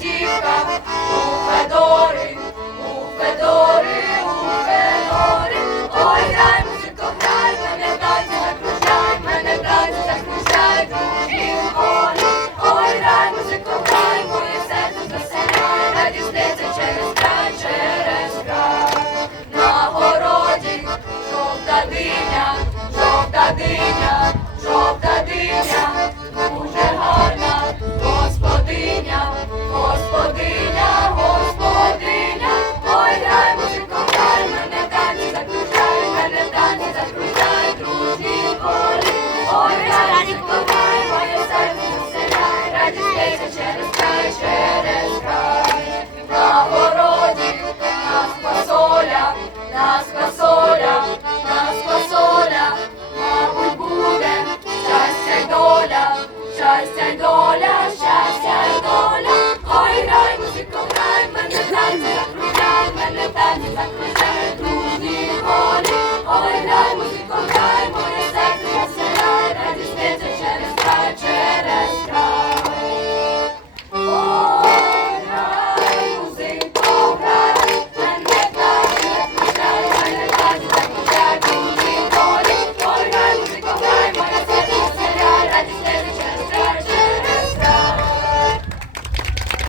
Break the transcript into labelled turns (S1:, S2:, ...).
S1: дівка, у Федори, у Федори, у Федори, ой грай, мужико, грай, мене братя, закружай, мене братя, закружай, другі полі, ой грай, мужико, грай, моє серце заселяй, радісниця через край, через край, на городі, жовта диня, жовта диня. Gondola!